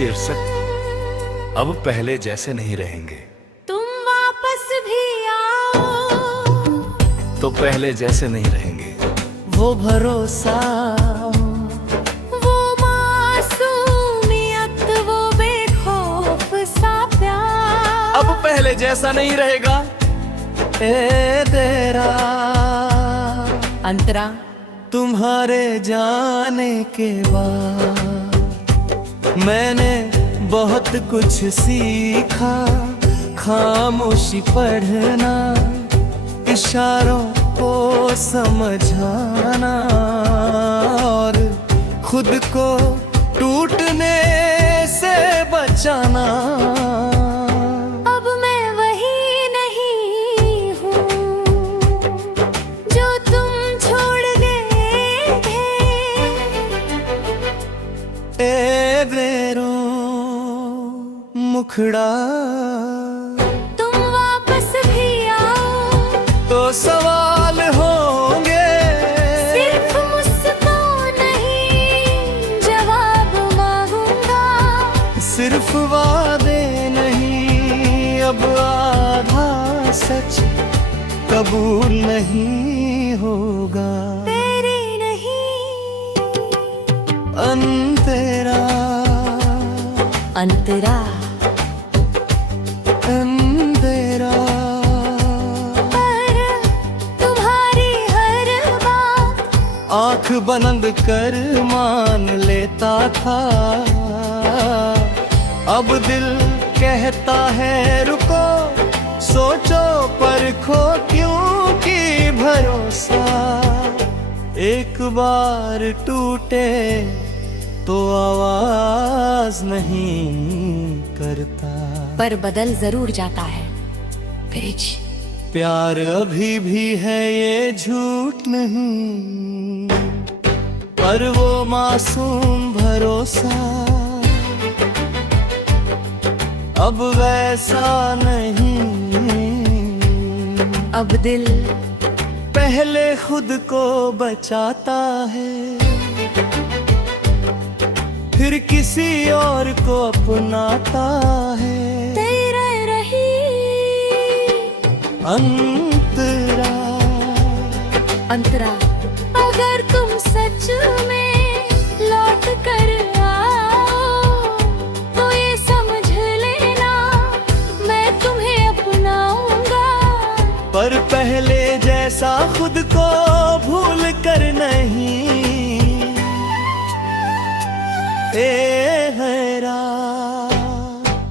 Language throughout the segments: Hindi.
शीर्षक अब पहले जैसे नहीं रहेंगे। तुम वापस भी आओ तो पहले जैसे नहीं रहेंगे। वो भरोसा, वो मासूमियत, वो बेखौफ सा प्यार अब पहले जैसा नहीं रहेगा। ए तेरा अंतरा, तुम्हारे जाने के बाद मैंने बहुत कुछ सीखा। खामोशी पढ़ना, इशारों को समझाना और खुद को टूटने से बचाना। अब मैं वही नहीं हूँ जो तुम छोड़ गए थे। ए बेरो मुखड़ा, तुम वापस भी आओ तो सवाल होंगे। सिर्फ मुझको नहीं जवाब मांगूंगा। सिर्फ वादे नहीं, अब आधा सच कबूल नहीं होगा। तेरी नहीं अंतरा, अंतरा, अंधेरा, पर तुम्हारी हर बात आंख बंद कर मान लेता था। अब दिल कहता है रुको, सोचो परखो, क्योंकि भरोसा एक बार टूटे तो आवाज नहीं करता। पर बदल जरूर जाता है ब्रिज। प्यार अभी भी है ये झूठ नहीं, पर वो मासूम भरोसा अब वैसा नहीं। अब दिल पहले खुद को बचाता है, फिर किसी और को अपनाता है। तेरे रही अंतरा, अंतरा, अगर तुम सच में लौट कर आओ तो ये समझ लेना मैं तुम्हें अपनाऊंगा। पर पहले जैसा खुद को भूल कर नहीं। ए हैरा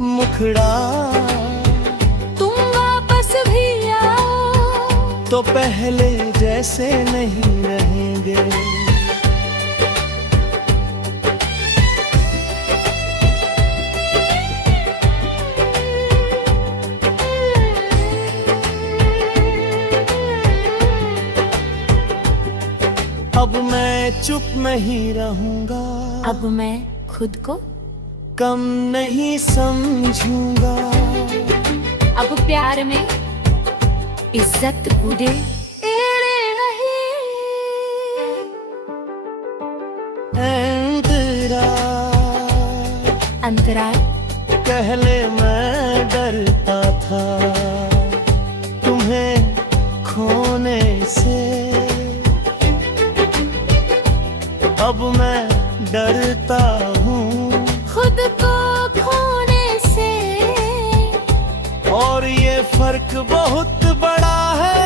मुखड़ा, तुम वापस भी आओ तो पहले जैसे नहीं रहेंगे। अब मैं चुप नहीं रहूंगा, अब मैं खुद को कम नहीं समझूंगा। अब प्यार में इज्जत उड़े एड़े नहीं। अंतरा, अंतराल, पहले मैं डरता था तुम्हें खोने से। अब मैं डरता हूँ खुद को खोने से। और ये फर्क बहुत बड़ा है।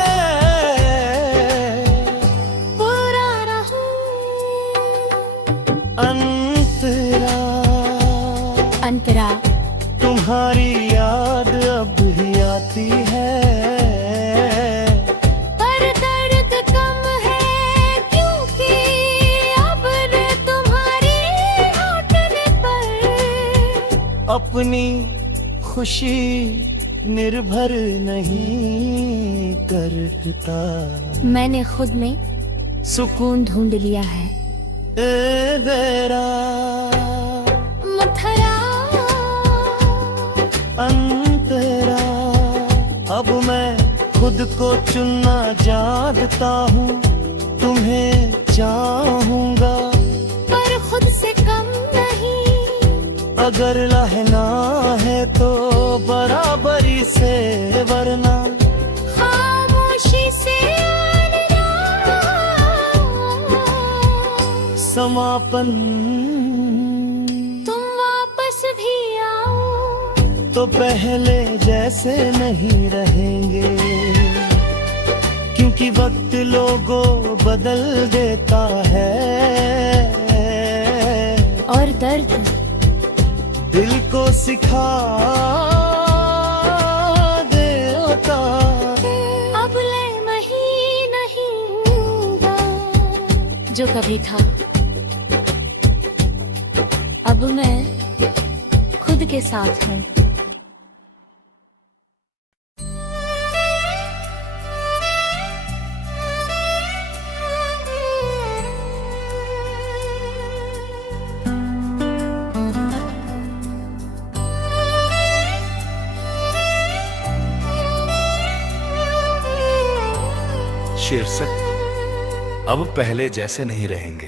बुरा रहूं अंतरा, अंतरा, तुम्हारी याद अब भी आती है। पर दर्द कम है क्योंकि अब तुम्हारी लौटने पर अपनी खुशी निर्भर नहीं करता। मैंने खुद में सुकून ढूंढ लिया है। ए बेरा मथुरा, अंतरा, अब मैं खुद को चुनना जानता हूँ। तुम्हें चाहूंगा पर खुद से कम नहीं। अगर रहना है तो बराबरी से, वरना खामोशी से समापन। तुम वापस भी आओ तो पहले जैसे नहीं रहेंगे, क्योंकि वक्त लोगों बदल देता है और दर्द दिल को सिखा देता। अब ले नहीं होगा जो कभी था। अब मैं खुद के साथ हूँ। शीर्षक अब पहले जैसे नहीं रहेंगे।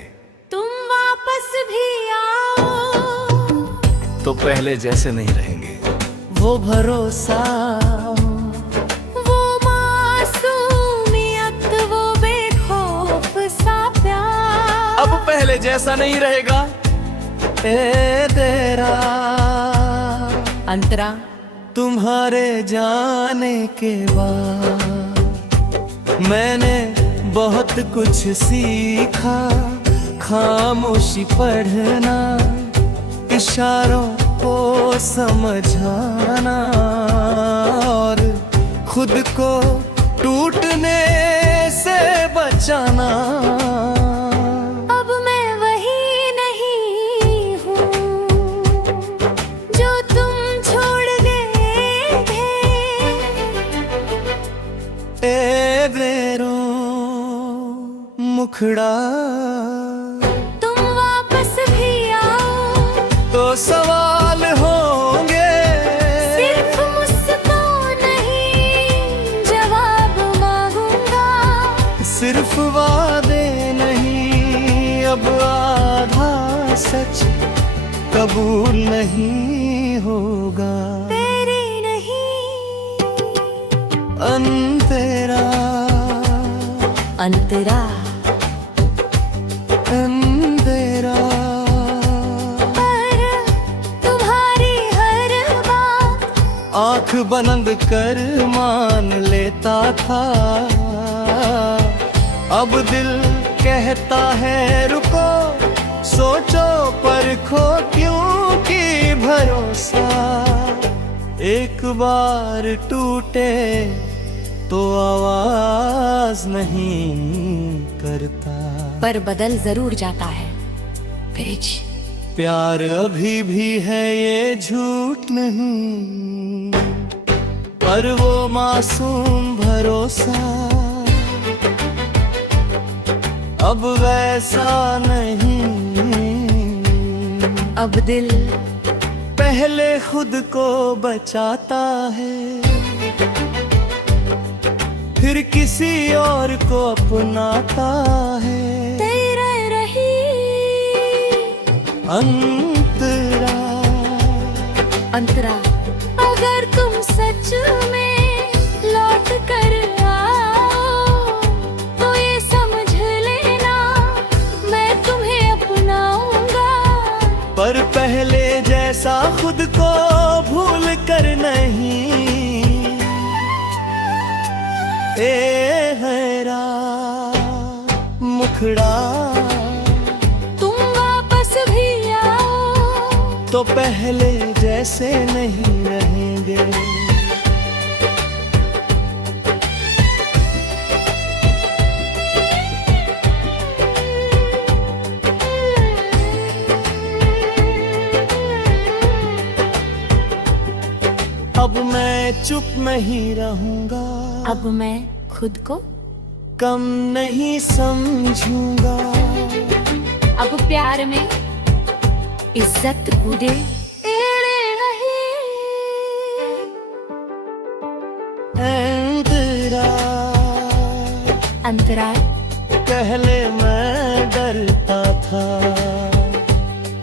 तुम वापस भी आओ तो पहले जैसे नहीं रहेंगे। वो भरोसा, वो मासूमियत, वो बेखौफ सा प्यार अब पहले जैसा नहीं रहेगा। ए तेरा अंतरा तुम्हारे जाने के बाद मैंने बहुत कुछ सीखा। खामोशी पढ़ना, इशारों को समझाना और खुद को टूटने से बचाना। अब मैं वही नहीं हूँ जो तुम छोड़ गए थे। ए बेरो मुखड़ा तुम वापस भी आओ तो सवाल होंगे। सिर्फ मुझको नहीं जवाब मांगूंगा। सिर्फ वादे नहीं, अब आधा सच कबूल नहीं होगा। तेरी नहीं अंतरा अंतरा अंधेरा पर तुम्हारी हर बात आंख बंद कर मान लेता था। अब दिल कहता है रुको, सोचो परखो, क्योंकि भरोसा एक बार टूटे तो आवाज नहीं करता। पर बदल जरूर जाता है पेज। प्यार अभी भी है ये झूठ नहीं, पर वो मासूम भरोसा अब वैसा नहीं। अब दिल पहले खुद को बचाता है, फिर किसी और को अपनाता है। तेरे रही अंतरा अंतरा अगर तुम सच में लौट कर आओ तो ये समझ लेना मैं तुम्हें अपनाऊंगा। पर पहले जैसा खुद को भूल कर नहीं। ए हैरा मुखड़ा तुम वापस भी आओ तो पहले जैसे नहीं रहेंगे। अब मैं चुप नहीं रहूंगा, अब मैं खुद को कम नहीं समझूंगा। अब प्यार में इज्जत कूदे एड़े नहीं। अंतरा अंतराल पहले मैं डरता था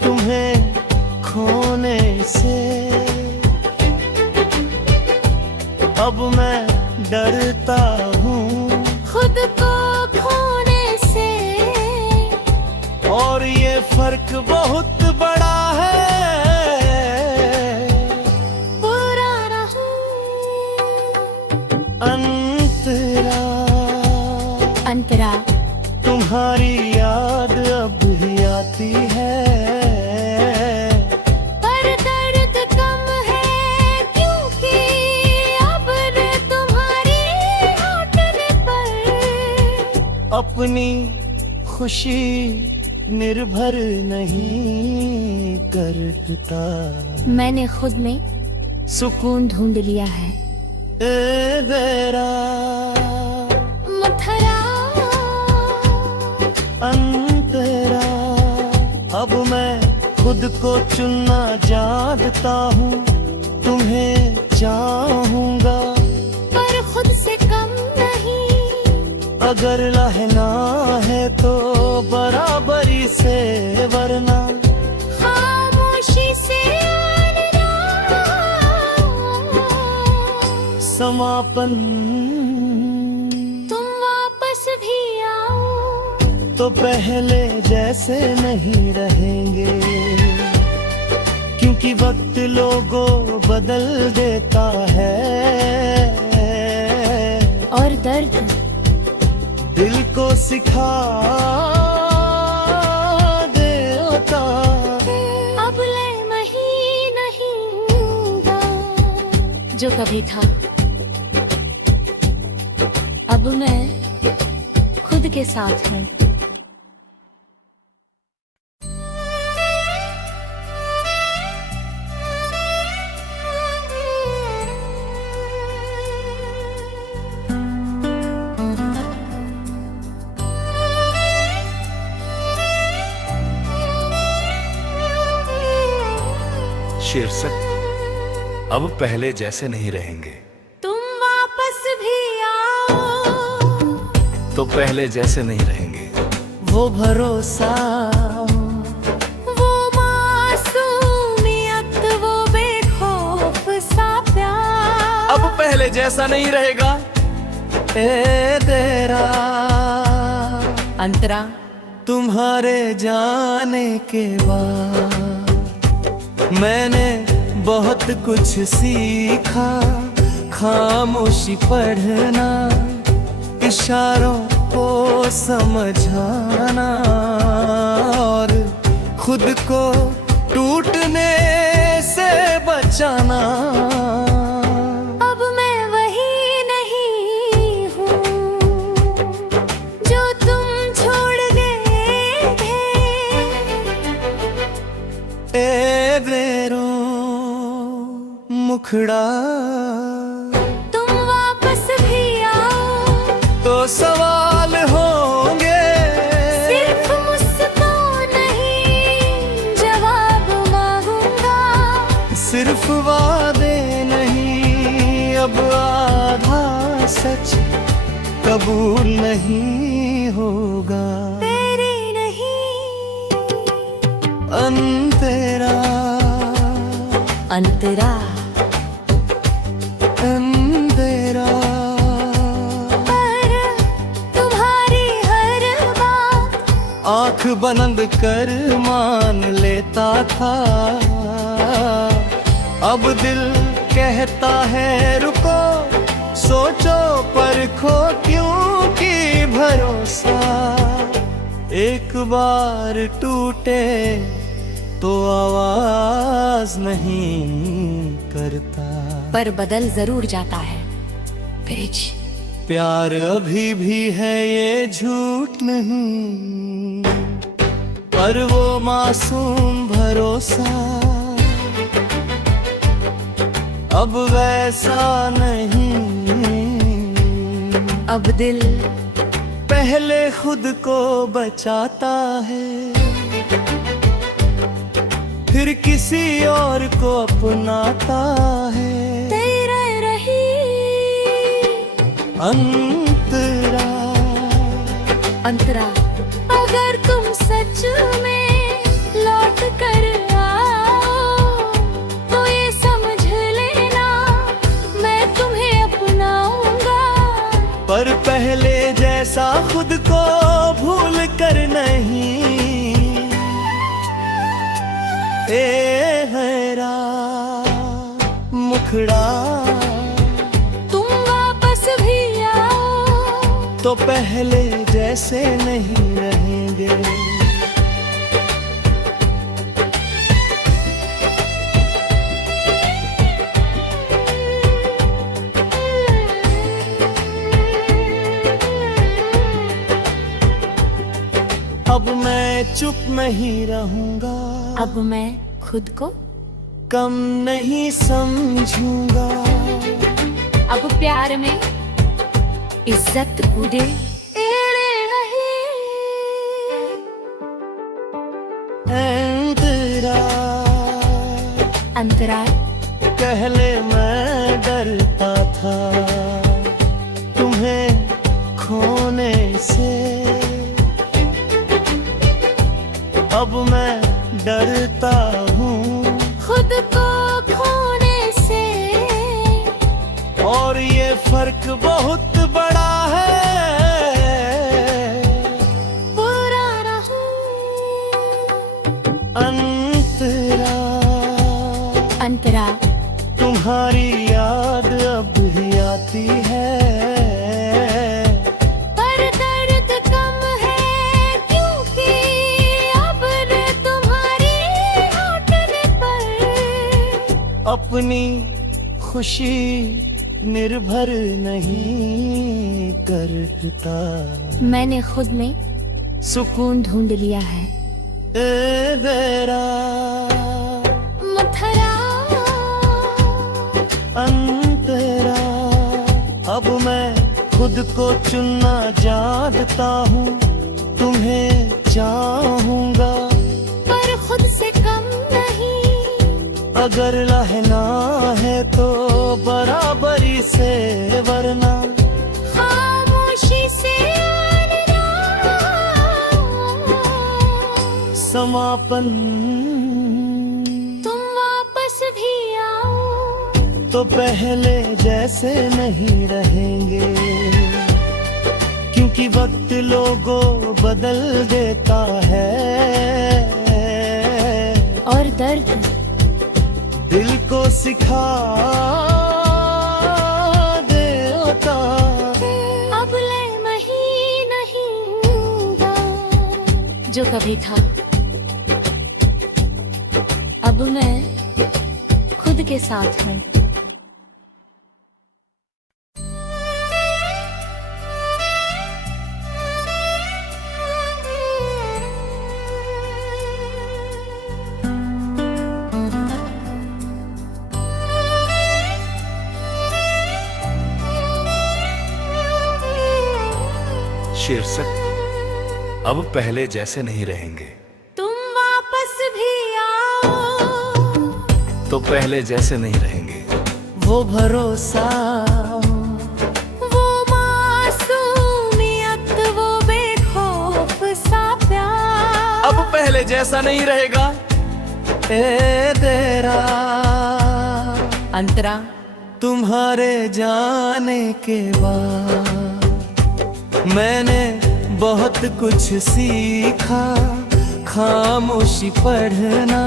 तुम्हें खोने फर्क बहुत बड़ा है। बुरा रहूं अंतरा अंतरा, तुम्हारी याद अब भी आती है। पर दर्द कम है क्योंकि अब न तुम्हारी लौटने पर अपनी खुशी निर्भर नहीं करता। मैंने खुद में सुकून ढूंढ लिया है। ए बेरा मथुरा अंतरा, अब मैं खुद को चुनना जानता हूँ, तुम्हें चाहूँगा पर खुद से कम नहीं। अगर रहना है तो बराबरी से, वरना खामोशी से समापन। तुम वापस भी आओ तो पहले जैसे नहीं रहेंगे, क्योंकि वक्त लोगों बदल देता है और दर्द दिल को सिखा देता। अब ले मही नहीं होगा जो कभी था। अब मैं खुद के साथ हूँ। शीर्षक अब पहले जैसे नहीं रहेंगे, तुम वापस भी आओ तो पहले जैसे नहीं रहेंगे। वो भरोसा, वो मासूमियत, वो बेखौफ सा प्यार अब पहले जैसा नहीं रहेगा। ए तेरा अंतरा तुम्हारे जाने के बाद मैंने बहुत कुछ सीखा। खामोशी पढ़ना, इशारों को समझाना और खुद को टूटने से बचाना। अब मैं वही नहीं हूँ जो तुम छोड़ गए थे। ए बेरो मुखड़ा, तुम वापस भी आओ तो सवाल होंगे। सिर्फ मुझको नहीं जवाब मांगूंगा। सिर्फ वादे नहीं, अब आधा सच कबूल नहीं होगा। तेरी नहीं अंतरा अंतरा अंधेरा, पर तुम्हारी हर बात आंख बंद कर मान लेता था। अब दिल कहता है रुको, सोचो परखो, क्योंकि भरोसा एक बार टूटे तो आवाज नहीं करता। पर बदल जरूर जाता है ब्रिज। प्यार अभी भी है ये झूठ नहीं, पर वो मासूम भरोसा अब वैसा नहीं। अब दिल पहले खुद को बचाता है, फिर किसी और को अपनाता है। तेरा रही अंतरा अंतरा, अगर तुम सच में लौट कर आओ तो ये समझ लेना मैं तुम्हें अपनाऊंगा। पर पहले जैसा खुद को भूल कर नहीं। ए हैरा मुखड़ा, तुम वापस भी आओ तो पहले जैसे नहीं रहेंगे। अब मैं चुप नहीं रहूंगा, अब मैं खुद को कम नहीं समझूंगा। अब प्यार में इज्जत उड़े एड़े नहीं। अंतरा अंतराल पहले मैं डरता था तुम्हें खोने से, अब मैं डरता हूँ खुद को खोने से। और ये फर्क बहुत बड़ा है। पुराना हूँ अंतरा, अंतरा तुम्हारी याद अब भी आती है। पर दर्द कम है क्योंकि अब न तुम्हारी लौटने पर अपनी खुशी निर्भर नहीं करता। मैंने खुद में सुकून ढूंढ लिया है। ए बेरा मथुरा अंतरा, अब मैं खुद को चुनना जानता हूँ, तुम्हें चाहूँगा पर खुद से कम नहीं। अगर रहना है तो बराबरी से, वरना खामोशी से समापन। तुम वापस भी आओ तो पहले जैसे नहीं रहेंगे, क्योंकि वक्त लोगों बदल देता है। और दर्द दिल को सिखा देता। अब ले मही नहीं होगा जो कभी था। अब मैं खुद के साथ हूँ। शीर्षक अब पहले जैसे नहीं रहेंगे। तुम वापस भी आओ तो पहले जैसे नहीं रहेंगे। वो भरोसा, वो मासूमियत, वो बेखौफ सा प्यार अब पहले जैसा नहीं रहेगा। ए तेरा अंतरा तुम्हारे जाने के बाद मैंने बहुत कुछ सीखा। खामोशी पढ़ना,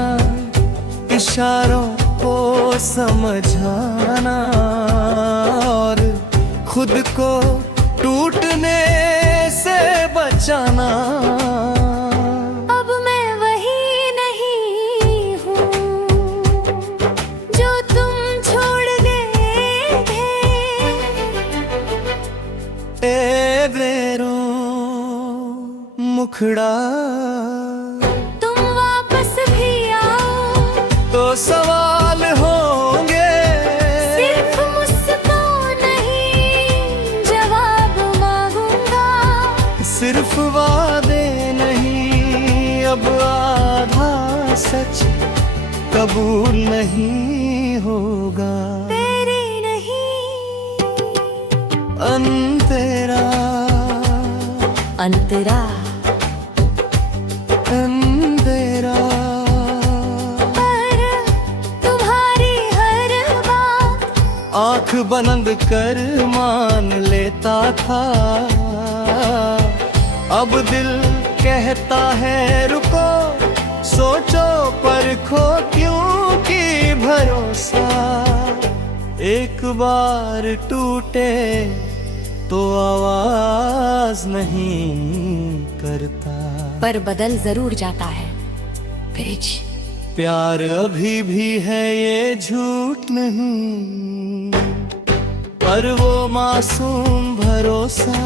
इशारों को समझाना और खुद को टूटने से बचाना। अब मैं वही नहीं हूँ जो तुम छोड़ गए थे। ए बेरो मुखड़ा, तुम वापस भी आओ तो सवाल होंगे। सिर्फ मुझको नहीं जवाब मांगूंगा। सिर्फ वादे नहीं, अब आधा सच कबूल नहीं होगा। तेरे नहीं अंतरा अंतरा अंधेरा, पर तुम्हारी हर बात आंख बंद कर मान लेता था। अब दिल कहता है रुको, सोचो परखो एक बार टूटे तो आवाज नहीं करता, पर बदल जरूर जाता है ब्रिज। प्यार अभी भी है ये झूठ नहीं, पर वो मासूम भरोसा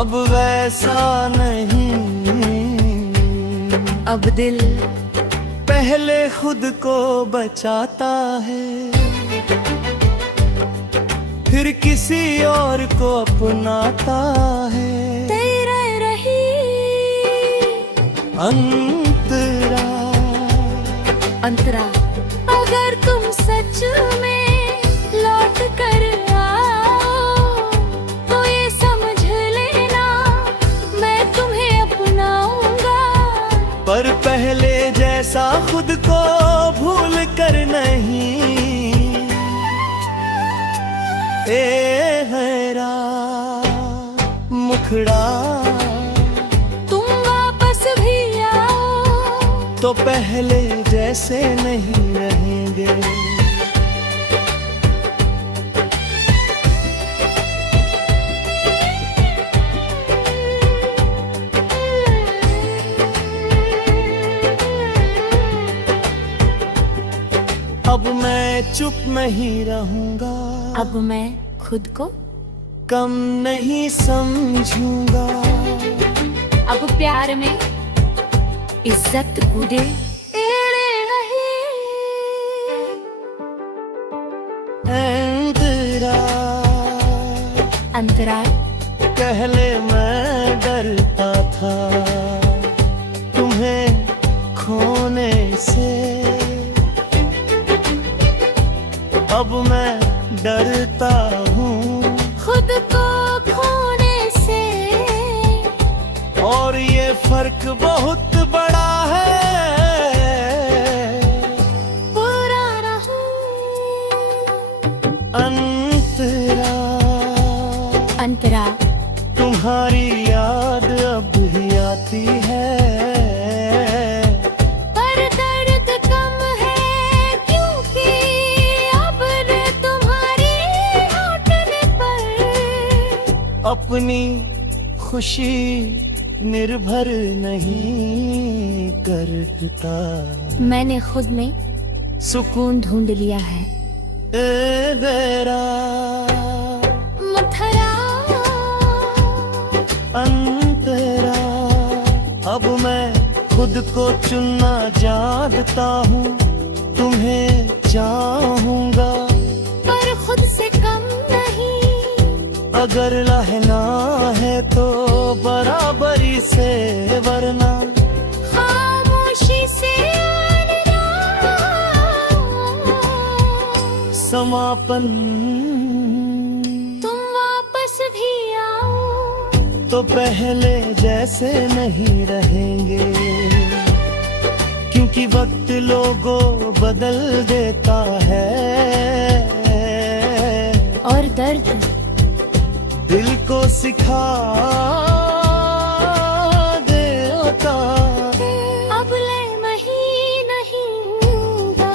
अब वैसा नहीं। अब दिल पहले खुद को बचाता है, फिर किसी और को अपनाता है। तेरे रही अंतरा अंतरा, अगर तुम सच में लौट कर आओ तो ये समझ लेना मैं तुम्हें अपनाऊंगा। पर पहले जैसा खुद को भूल कर नहीं। ए हैरा मुखड़ा तुम वापस भी आओ तो पहले जैसे नहीं रहेंगे। अब मैं चुप नहीं रहूंगा, अब मैं खुद को कम नहीं समझूंगा। अब प्यार में इज्जत कूदे एड़े नहीं। अंतरा अंतराल पहले मैं डरता था तुम्हें खोने से, अब मैं डरता हूँ खुद को खोने से। और ये फर्क बहुत बड़ा है। बुरा रहूं अंतरा अंतरा, तुम्हारी याद अब भी आती है, पर दर्द कम है क्योंकि अब तुम्हारी लौटने पर अपनी खुशी निर्भर नहीं करता। मैंने खुद में सुकून ढूंढ लिया है। ए बेरा मथरा अंतरा, अब मैं खुद को चुनना जानता हूँ, तुम्हें चाहूंगा पर खुद से कम नहीं। अगर रहना है तो बराबरी से, वरना खामोशी से समापन। तुम वापस भी आओ तो पहले जैसे नहीं रहेंगे, क्योंकि वक्त लोगों बदल देता है और दर्द दिल को सिखा देता। अब ले मही नहीं होगा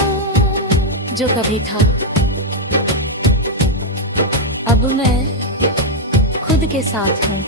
जो कभी था। अब मैं खुद के साथ हूँ।